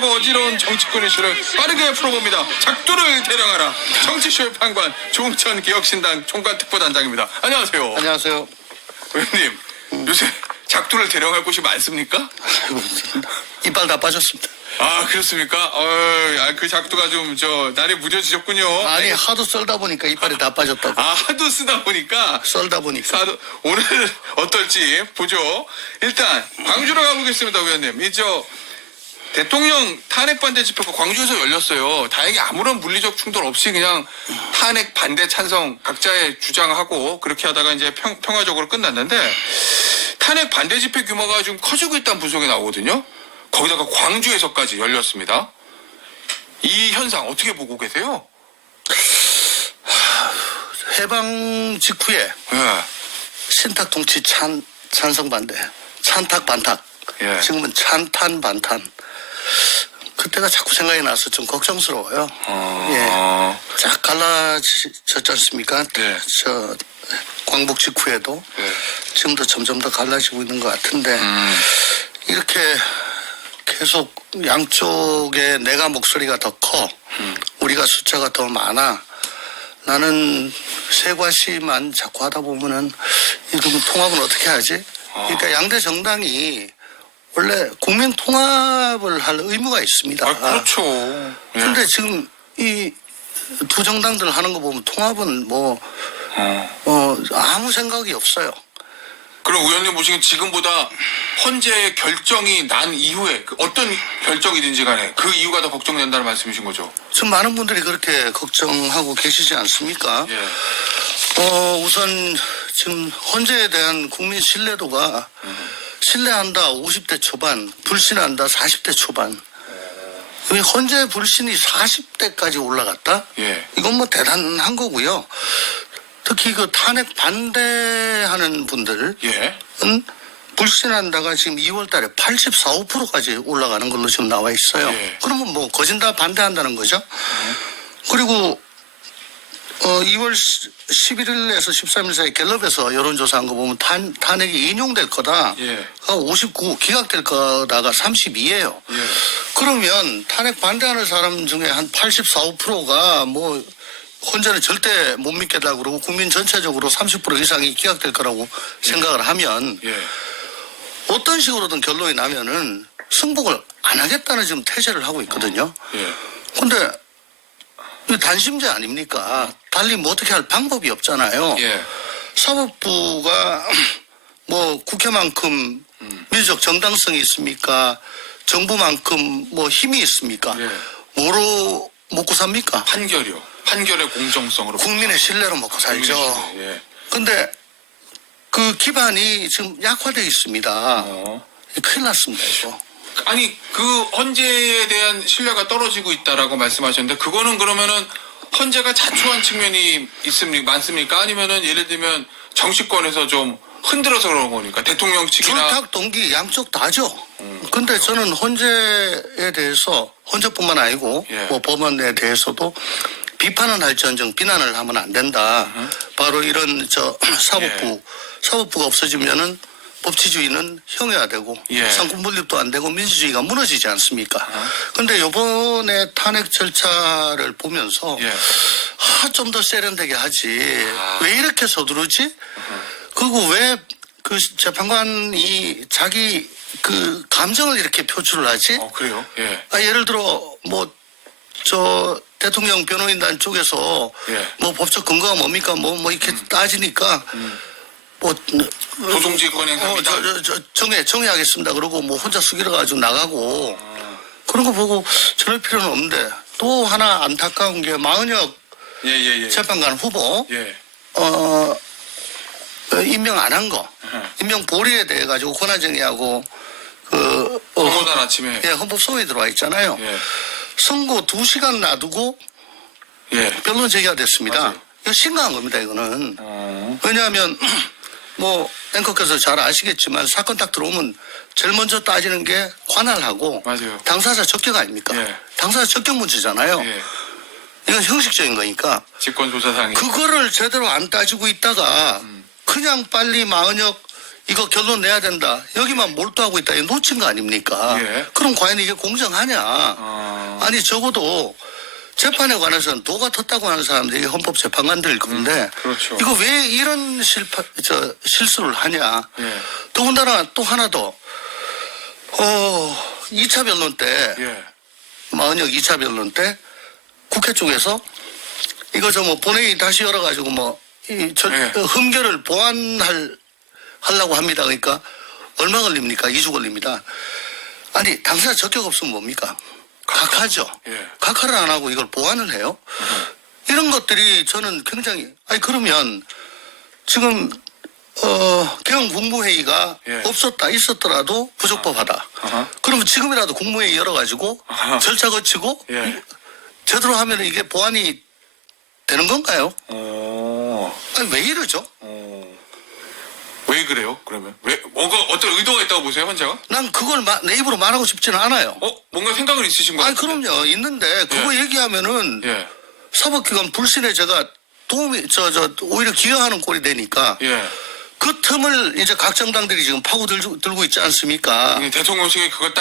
복잡하고 어지러운 정치권 이슈를 빠르게 풀어봅니다. 작두를 대령하라. 정치쇼의 판관 조홍천 기억신당 총괄특보단장입니다. 안녕하세요. 안녕하세요. 의원님, 요새 작두를 대령할 곳이 많습니까? 아이고, 이빨 다 빠졌습니다. 아, 그렇습니까? 그 작두가 좀 날이 무뎌지셨군요. 아니, 하도 썰다 보니까 이빨이 다 빠졌다고. 아, 하도 쓰다 보니까. 썰다 보니까. 오늘 어떨지 보죠. 일단 광주로 가보겠습니다, 의원님. 대통령 탄핵 반대 집회가 광주에서 열렸어요. 다행히 아무런 물리적 충돌 없이 그냥 탄핵 반대 찬성 각자의 주장하고 그렇게 하다가 이제 평화적으로 끝났는데 탄핵 반대 집회 규모가 좀 커지고 있다는 분석이 나오거든요. 거기다가 광주에서까지 열렸습니다. 이 현상 어떻게 보고 계세요? 해방 직후에 예. 신탁 통치 찬성 반대, 찬탁 반탁, 예. 지금은 찬탄 반탄. 그때가 자꾸 생각이 나서 좀 걱정스러워요. 예. 쫙 갈라졌지 않습니까? 네. 광복 직후에도 지금도 점점 더 갈라지고 있는 것 같은데 이렇게 계속 양쪽에 내가 목소리가 더 커, 우리가 숫자가 더 많아. 나는 세과시만 자꾸 하다 보면은 이러면 통합은 어떻게 하지? 그러니까 양대 정당이 원래 국민 통합을 할 의무가 있습니다. 아, 그렇죠. 그런데 지금 이 두 정당들 하는 거 보면 통합은 아무 생각이 없어요. 그럼 의원님 보시기엔 지금보다 헌재 결정이 난 이후에 어떤 결정이든지 간에 그 이유가 더 걱정된다는 말씀이신 거죠? 지금 많은 분들이 그렇게 걱정하고 계시지 않습니까? 예. 우선 지금 헌재에 대한 국민 신뢰도가 신뢰한다 50대 초반, 불신한다 40대 초반. 헌재 불신이 40대까지 올라갔다? 예. 이건 뭐 대단한 거고요. 특히 그 탄핵 반대하는 분들은 예. 불신한다가 지금 2월 달에 84, 5%까지 올라가는 걸로 지금 나와 있어요. 예. 그러면 뭐 거진다 반대한다는 거죠. 그리고 2월 11일에서 13일 사이 갤럽에서 여론조사한 거 보면 탄핵이 인용될 거다. 예. 59, 기각될 거다가 32예요. 예. 그러면 탄핵 반대하는 사람 중에 한 84, 5%가 뭐 헌재는 절대 못 믿겠다 그러고 국민 전체적으로 30% 이상이 기각될 거라고 생각을 하면 예. 어떤 식으로든 결론이 나면은 승복을 안 하겠다는 지금 태세를 하고 있거든요. 예. 근데 이 단심제 아닙니까? 달리 뭐 어떻게 할 방법이 없잖아요. 예. 사법부가 뭐 국회만큼 민주적 정당성이 있습니까? 정부만큼 뭐 힘이 있습니까? 예. 뭐로 먹고 삽니까? 판결이요. 판결의 공정성으로. 국민의 신뢰로 먹고 살죠. 예. 근데 그 기반이 지금 약화되어 있습니다. 큰일 났습니다, 이거. 아니, 그 헌재에 대한 신뢰가 떨어지고 있다라고 말씀하셨는데 그거는 그러면은 헌재가 자초한 측면이 많습니까? 아니면은 예를 들면 정치권에서 좀 흔들어서 그런 거니까 대통령 측이나 출탁 동기 양쪽 다죠. 근데 저는 헌재에 대해서 헌재뿐만 아니고 예. 뭐 법원에 대해서도 비판은 할지언정 비난을 하면 안 된다. 바로 이런 사법부가 없어지면은 법치주의는 형해화되고 예. 상권 분립도 안 되고 민주주의가 무너지지 않습니까? 그런데 이번에 탄핵 절차를 보면서 예. 좀 더 세련되게 하지. 왜 이렇게 서두르지? 그리고 왜 그 재판관이 자기 그 감정을 이렇게 표출을 하지? 그래요? 예. 예를 들어 대통령 변호인단 쪽에서 예. 뭐 법적 근거가 뭡니까? 뭐 이렇게 따지니까 소송지휘권 행사입니다. 정의하겠습니다. 그러고 뭐 혼자 숙이러 가지고 나가고 그런 거 보고 저럴 필요는 없는데 또 하나 안타까운 게 마은혁 예. 재판관 후보 예. 임명 안 한 거 임명 보류에 대해 가지고 권한쟁의하고 헌법단 아침에 헌법 소위에 들어와 있잖아요. 예. 선고 2시간 놔두고 예. 변론 제기가 됐습니다. 맞아요. 이거 심각한 겁니다, 이거는. 왜냐하면, 앵커께서 잘 아시겠지만, 사건 딱 들어오면 제일 먼저 따지는 게 관할하고, 맞아요. 당사자 적격 아닙니까? 예. 당사자 적격 문제잖아요. 예. 이건 형식적인 거니까. 직권조사상이 그거를 제대로 안 따지고 있다가, 그냥 빨리 마은혁 이거 결론 내야 된다. 여기만 몰두하고 있다. 이거 놓친 거 아닙니까? 예. 그럼 과연 이게 공정하냐? 아니 적어도 재판에 관해서는 도가 텄다고 하는 사람들이 헌법재판관들일 건데 그렇죠. 이거 왜 이런 실수를 하냐? 예. 더군다나 또 하나 더 2차 변론 때 예. 마은혁 2차 변론 때 국회 쪽에서 이거 본회의 다시 열어가지고 예. 흠결을 하려고 합니다. 그러니까 얼마 걸립니까? 2주 걸립니다. 아니 당사자 적격 없으면 뭡니까? 각하죠. 예. 각하를 안 하고 이걸 보완을 해요. 이런 것들이 저는 굉장히 그러면 지금 개헌 국무회의가 예. 있었더라도 부적법하다. 그러면 지금이라도 국무회의 열어가지고 절차 거치고 예. 제대로 하면 이게 보완이 되는 건가요? 아니, 왜 이러죠? 왜 그래요? 그러면 왜 뭔가 어떤 의도가 있다고 보세요, 환자가? 난 그걸 내 입으로 말하고 싶지는 않아요. 뭔가 생각은 있으신 거 아니 같아요. 그럼요 있는데 그거 얘기하면은 예. 사법기관 불신에 제가 도움이 오히려 기여하는 꼴이 되니까 예. 그 틈을 이제 각 정당들이 지금 파고 들고 있지 않습니까? 대통령실이 그걸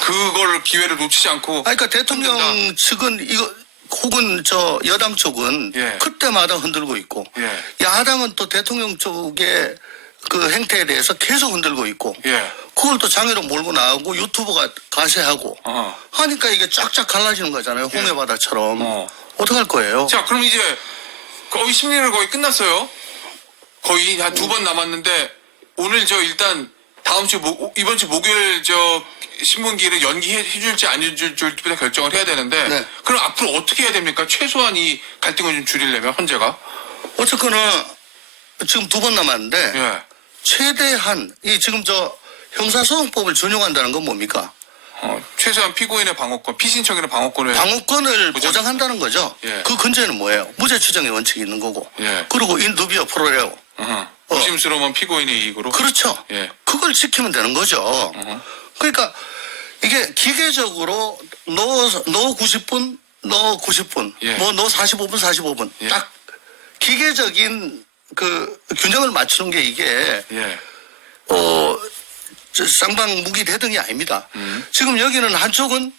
그걸 기회를 놓치지 않고. 그러니까 대통령 측은 이거 혹은 여당 쪽은 예. 그때마다 흔들고 있고 예. 야당은 또 대통령 쪽의 그 행태에 대해서 계속 흔들고 있고 예. 그걸 또 장애로 몰고 나가고 유튜브가 가세하고 하니까 이게 쫙쫙 갈라지는 거잖아요. 홍해바다처럼. 어떡할 거예요? 자, 그럼 이제 거의 심리를 거의 끝났어요. 거의 한 2번 남았는데 오늘 일단 다음 주 이번 주 목요일 신문기를 연기해 줄지 안 해줄지부터 결정을 해야 되는데 네. 그럼 앞으로 어떻게 해야 됩니까? 최소한 이 갈등을 좀 줄이려면 헌재가. 어쨌거나 지금 2번 남았는데 예. 최대한 이 지금 형사소송법을 준용한다는 건 뭡니까? 최소한 피고인의 방어권, 피신청인의 방어권을. 방어권을 보장한다는 거죠. 예. 그 근저에는 뭐예요? 무죄 추정의 원칙이 있는 거고. 예. 그리고 인두비어 프로레오. 의심스러우면 피고인의 이익으로. 그렇죠. 예. 그걸 지키면 되는 거죠. 그러니까 이게 기계적으로 너 90분, 너 90분, 예. 너 45분, 45분. 예. 딱 기계적인 그 균형을 맞추는 게 이게 예. 쌍방 무기 대등이 아닙니다. 지금 여기는 한쪽은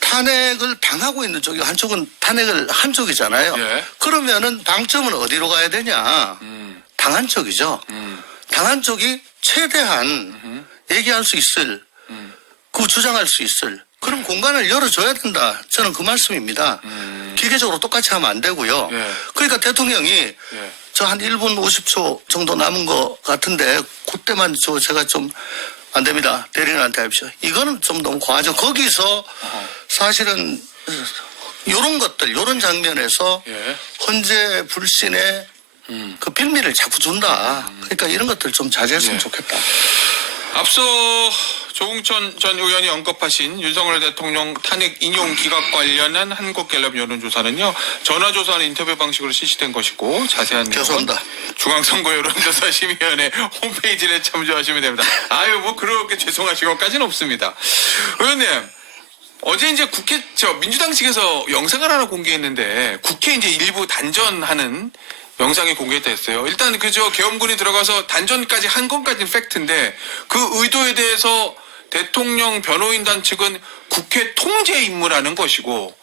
탄핵을 당하고 있는 쪽이고 한쪽은 탄핵을 한 쪽이잖아요. 예. 그러면은 방점은 어디로 가야 되냐? 당한 쪽이죠. 당한 쪽이 최대한 얘기할 수 있을, 그 주장할 수 있을 그런 공간을 열어줘야 된다. 저는 그 말씀입니다. 기계적으로 똑같이 하면 안 되고요. 예. 그러니까 대통령이 예. 저 한 1분 50초 정도 남은 것 같은데 그때만 제가 좀 안 됩니다. 대리인한테 합시오. 이거는 좀 너무 과하죠. 거기서 사실은 요런 것들, 요런 장면에서 예. 헌재 불신의 그 빌미를 자꾸 준다. 그러니까 이런 것들 좀 자제했으면 예. 좋겠다. 앞서 조웅천 전 의원이 언급하신 윤석열 대통령 탄핵 인용 기각 관련한 한국갤럽 여론조사는요. 전화조사하는 인터뷰 방식으로 실시된 것이고 자세한 내용은 죄송합니다. 중앙선거 여론조사 심의위원회 홈페이지를 참조하시면 됩니다. 그렇게 죄송하신 것까지는 없습니다. 의원님, 어제 이제 국회 민주당 측에서 영상을 하나 공개했는데 국회 이제 일부 단전하는 영상이 공개됐어요. 일단 계엄군이 들어가서 단전까지 한 건까지는 팩트인데 그 의도에 대해서 대통령 변호인단 측은 국회 통제 임무라는 것이고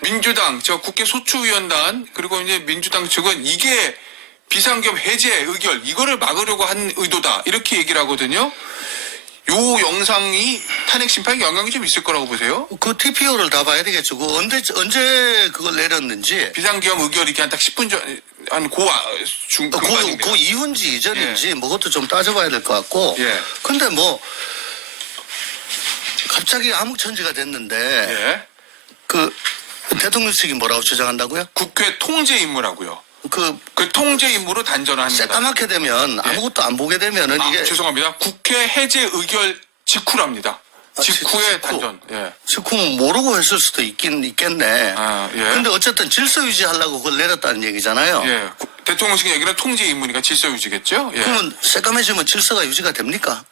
민주당 국회 소추위원단 그리고 이제 민주당 측은 이게 비상겸 해제 의결 이거를 막으려고 한 의도다 이렇게 얘기를 하거든요. 요 영상이 탄핵 심판에 영향이 좀 있을 거라고 보세요? 그 TPO를 다 봐야 되겠죠. 언제 그걸 내렸는지. 비상겸 의결이 그냥 딱 10분 전, 그 이후인지 이전인지 그것도 좀 따져봐야 될 것 같고. 예. 근데 갑자기 암흑천지가 됐는데. 예. 그 대통령 측이 뭐라고 주장한다고요? 국회 통제 임무라고요. 그 통제 임무로 단전하는 거다. 새까맣게 되면 아무것도 안 보게 되면은 이게 죄송합니다. 국회 해제 의결 직후랍니다. 직후에 직후. 단전. 예. 직후는 모르고 했을 수도 있겠네. 예. 근데 어쨌든 질서 유지하려고 그걸 내렸다는 얘기잖아요. 예. 대통령실 얘기는 통제 임무니까 질서 유지겠죠? 예. 그러면 새까매지면 질서가 유지가 됩니까?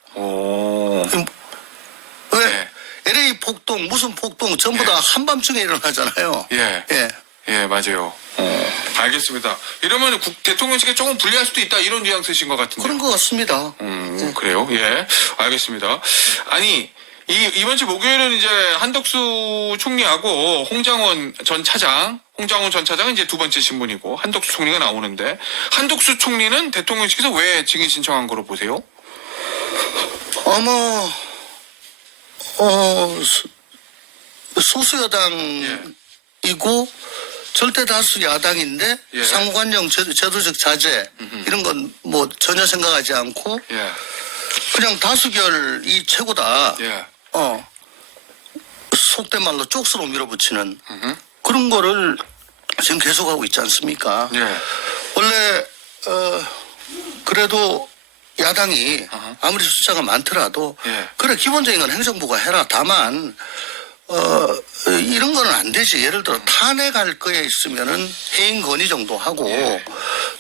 왜 예. LA 폭동 무슨 폭동 전부 다 한밤중에 일어나잖아요. 예. 예. 예, 맞아요. 알겠습니다. 이러면 대통령실에 조금 불리할 수도 있다 이런 뉘앙스신 것 같은데. 그런 것 같습니다. 그래요? 예. 알겠습니다. 아니, 이번 주 목요일은 이제 한덕수 총리하고 홍장원 전 차장은 이제 두 번째 신분이고 한덕수 총리가 나오는데 한덕수 총리는 대통령실에서 왜 증인 신청한 거로 보세요? 아마, 소수 여당이고 절대 다수 야당인데 예. 상호관용 제도적 자제 이런 건 뭐 전혀 생각하지 않고 예. 그냥 다수결이 최고다. 예. 속된 말로 쪽수로 밀어붙이는 그런 거를 지금 계속하고 있지 않습니까? 예. 원래 그래도 야당이 아무리 숫자가 많더라도 예. 그래 기본적인 건 행정부가 해라. 다만 이런 거는 안 되지. 예를 들어 탄핵할 거에 있으면은 해임 건의 정도 하고 예.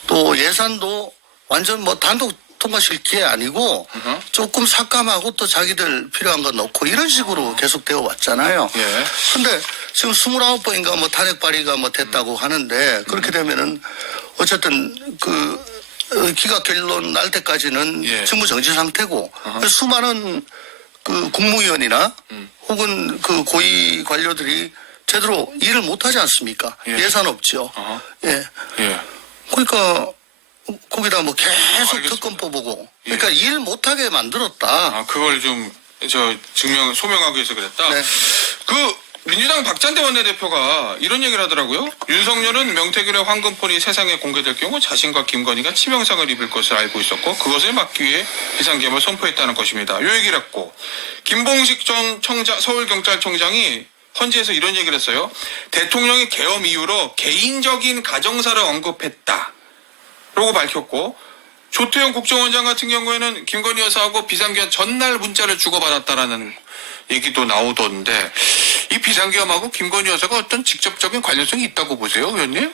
또 예산도 완전 뭐 단독 통과실 게 아니고 조금 삭감하고 또 자기들 필요한 거 넣고 이런 식으로 계속 되어 왔잖아요. 예. 근데 지금 29번인가 뭐 탄핵 발의가 뭐 됐다고 하는데 그렇게 되면은 어쨌든 기각 결론 날 때까지는 예. 직무 정지 상태고 수많은 그 국무위원이나 혹은 그 고위 관료들이 제대로 일을 못하지 않습니까? 예. 예산 없죠. 예. 예. 그러니까 거기다 뭐 계속 알겠습니다. 특검 뽑고 그러니까 일 못하게 만들었다. 그걸 좀 소명하기 위해서 그랬다. 네. 민주당 박찬대 원내대표가 이런 얘기를 하더라고요. 윤석열은 명태균의 황금폰이 세상에 공개될 경우 자신과 김건희가 치명상을 입을 것을 알고 있었고 그것을 막기 위해 비상계엄을 선포했다는 것입니다. 요 얘기를 했고 김봉식 전 서울경찰청장이 헌지에서 이런 얘기를 했어요. 대통령이 계엄 이후로 개인적인 가정사를 언급했다. 라고 밝혔고 조태영 국정원장 같은 경우에는 김건희 여사하고 비상계엄 전날 문자를 주고받았다라는 얘기도 나오던데 이 비상계엄하고 김건희 여사가 어떤 직접적인 관련성이 있다고 보세요, 의원님?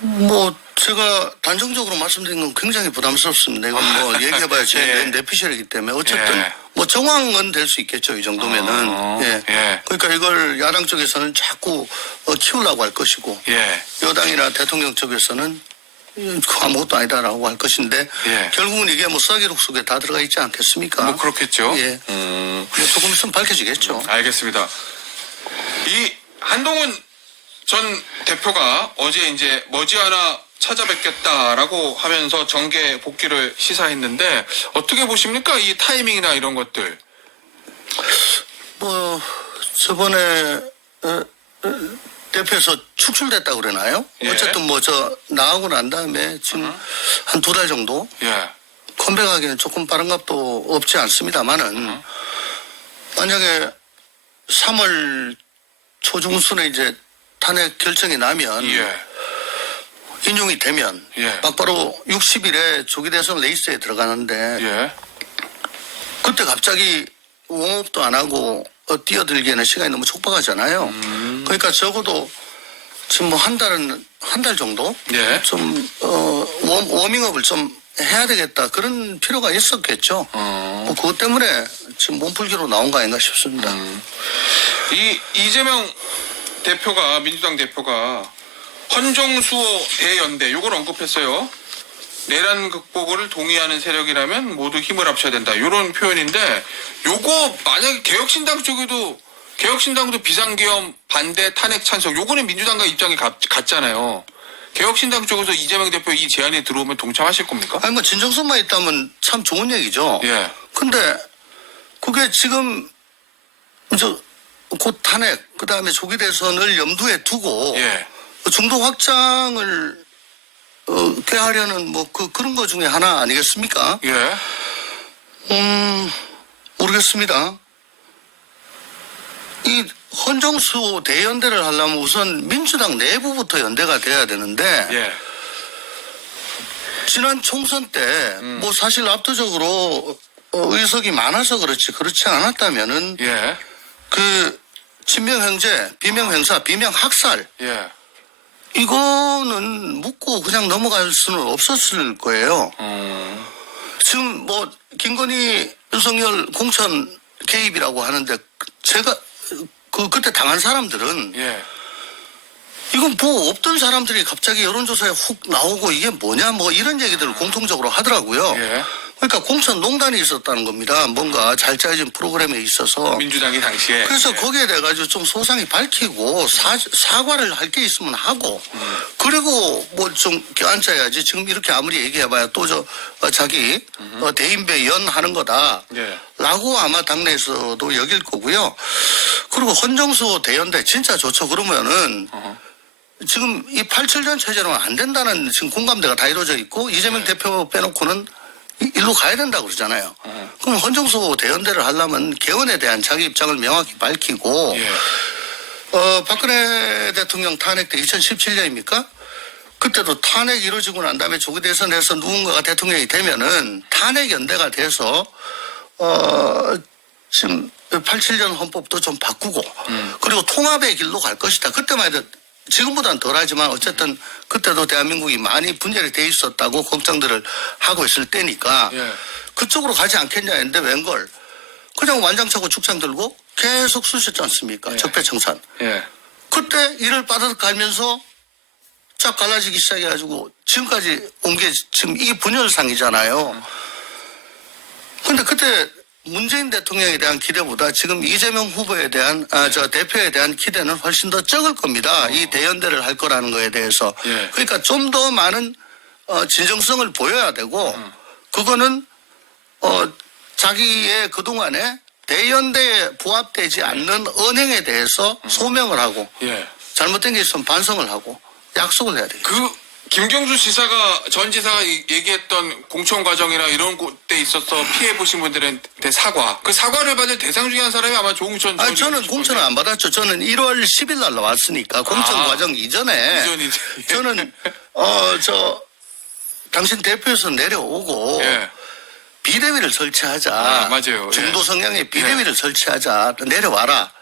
뭐 제가 단정적으로 말씀드린 건 굉장히 부담스럽습니다. 이건 뭐 얘기해봐야 제 예. 내피셜이기 때문에 어쨌든 예. 뭐 정황은 될 수 있겠죠. 이 정도면은. 예. 예. 그러니까 이걸 야당 쪽에서는 자꾸 키우려고 할 것이고 예. 여당이나 대통령 쪽에서는 그거 아무것도 아니다라고 할 것인데 예. 결국은 이게 뭐 수사기록 속에 다 들어가 있지 않겠습니까? 뭐 그렇겠죠. 예. 뭐 조금 있으면 밝혀지겠죠. 알겠습니다. 이 한동훈 전 대표가 어제 이제 머지않아 찾아뵙겠다라고 하면서 정계 복귀를 시사했는데 어떻게 보십니까? 이 타이밍이나 이런 것들. 뭐 저번에 대표에서 축출됐다고 그러나요? 예. 어쨌든 뭐 나가고 난 다음에 지금 한 2달 정도 예. 컴백하기는 조금 빠른 값도 없지 않습니다만은 만약에 3월 초중순에 이제 탄핵 결정이 나면 예. 인용이 되면 예. 막바로 60일에 조기 대선 레이스에 들어가는데 예. 그때 갑자기 웜업도 안 하고 뛰어들기에는 시간이 너무 촉박하잖아요. 그러니까 적어도 지금 뭐 한 달 정도 예. 좀 워밍업을 좀 해야 되겠다 그런 필요가 있었겠죠. 뭐 그것 때문에 지금 몸풀기로 나온 거 아닌가 싶습니다. 이재명 대표가 민주당 대표가 헌정수호 대연대 요걸 언급했어요. 내란 극복을 동의하는 세력이라면 모두 힘을 합쳐야 된다. 이런 표현인데 요거 만약에 개혁신당도 비상계엄 반대 탄핵 찬성 요거는 민주당과 입장이 같잖아요. 개혁신당 쪽에서 이재명 대표 이 제안이 들어오면 동참하실 겁니까? 아니 뭐 진정성만 있다면 참 좋은 얘기죠. 예. 근데 그게 지금 곧 탄핵 그다음에 조기 대선을 염두에 두고 예. 중도 확장을 꾀하려는 뭐 그런 거 중에 하나 아니겠습니까? 예. 모르겠습니다. 이 헌정수 대연대를 하려면 우선 민주당 내부부터 연대가 돼야 되는데 예. 지난 총선 때 뭐 사실 압도적으로 의석이 많아서 그렇지 않았다면은 예. 그 친명형제, 비명형사, 비명학살 예. 이거는 묻고 그냥 넘어갈 수는 없었을 거예요. 지금 뭐 김건희, 윤석열 공천 개입이라고 하는데 제가 그때 당한 사람들은 예. 이건 뭐 없던 사람들이 갑자기 여론조사에 훅 나오고 이게 뭐냐 뭐 이런 얘기들을 공통적으로 하더라고요. 예. 그러니까 공천농단이 있었다는 겁니다. 뭔가 잘 짜여진 프로그램에 있어서. 민주당이 당시에. 그래서 예. 거기에 대해 가지고 좀 소상히 밝히고 사과를 할 게 있으면 하고 그리고 뭐 좀 껴앉아야지. 지금 이렇게 아무리 얘기해봐야 또 자기 대인배 연하는 거다. 예. 라고 아마 당내에서도 여길 거고요. 그리고 헌정수 대연대 진짜 좋죠. 그러면은 지금 이 87년 체제로는 안 된다는 지금 공감대가 다 이루어져 있고 이재명 대표 빼놓고는 일로 가야 된다고 그러잖아요. 그럼 헌정수 대연대를 하려면 개헌에 대한 자기 입장을 명확히 밝히고 예. 박근혜 대통령 탄핵 때 2017년입니까? 그때도 탄핵 이루어지고 난 다음에 조기 대선에서 누군가가 대통령이 되면은 탄핵 연대가 돼서 지금 87년 헌법도 좀 바꾸고 그리고 통합의 길로 갈 것이다. 그때만 해도 지금보다는 덜하지만 어쨌든 그때도 대한민국이 많이 분열이 돼 있었다고 걱정들을 하고 있을 때니까 예. 그쪽으로 가지 않겠냐 했는데 웬걸 그냥 완장차고 축창 들고 계속 쑤셨지 않습니까? 예. 적폐청산. 예. 그때 이를 빠듯 갈면서 쫙 갈라지기 시작해가지고 지금까지 온 게 지금 이 분열상이잖아요. 근데 그때 문재인 대통령에 대한 기대보다 지금 이재명 후보에 대한 대표에 대한 기대는 훨씬 더 적을 겁니다. 이 대연대를 할 거라는 거에 대해서. 예. 그러니까 좀 더 많은 진정성을 보여야 되고 그거는 자기의 그동안에 대연대에 부합되지 않는 언행에 대해서 소명을 하고 예. 잘못된 게 있으면 반성을 하고 약속을 해야 되겠죠. 그 김경수 지사가 전 지사가 얘기했던 공천 과정이나 이런 곳에 있어서 피해 보신 분들한테 사과. 그 사과를 받을 대상 중에 한 사람이 아마 조응천. 아니, 저는 공천을 안 받았죠. 저는 1월 10일 날 나왔으니까 공천 과정 이전에 이전이죠. 저는 당신 대표에서 내려오고 예. 비대위를 설치하자. 맞아요. 중도 예. 성향의 비대위를 설치하자. 내려와라.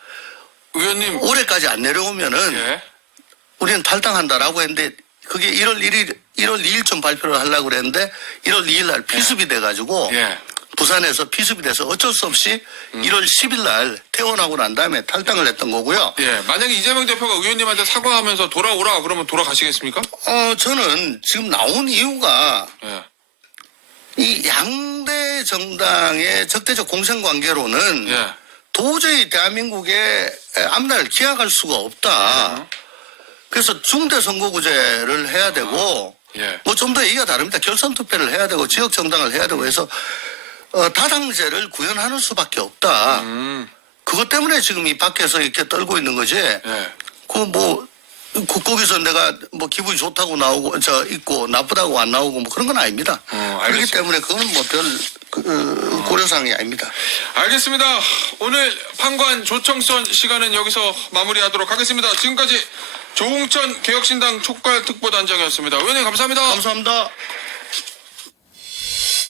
의원님. 올해까지 안 내려오면은 예. 우리는 탈당한다라고 했는데 그게 1월 2일쯤 발표를 하려고 그랬는데 1월 2일 날 피습이 돼가지고 예. 부산에서 피습이 돼서 어쩔 수 없이 1월 10일 날 퇴원하고 난 다음에 탈당을 했던 거고요. 예. 만약에 이재명 대표가 의원님한테 사과하면서 돌아오라 그러면 돌아가시겠습니까? 저는 지금 나온 이유가 예. 이 양대 정당의 적대적 공생관계로는 예. 도저히 대한민국의 앞날을 기약할 수가 없다. 그래서 중대선거구제를 해야 되고 예. 뭐 좀 더 얘기가 다릅니다. 결선 투표를 해야 되고 지역 정당을 해야 되고 해서 다당제를 구현하는 수밖에 없다. 그것 때문에 지금 이 밖에서 이렇게 떨고 있는 거지. 예. 거기서 내가 뭐 기분이 좋다고 나오고 있고 나쁘다고 안 나오고 뭐 그런 건 아닙니다. 그렇기 알겠습니다. 때문에 그건 뭐 별 고려사항이 아닙니다. 알겠습니다. 오늘 판관 조청선 시간은 여기서 마무리하도록 하겠습니다. 지금까지 조응천 개혁신당 촉발특보단장이었습니다. 의원님 감사합니다. 감사합니다.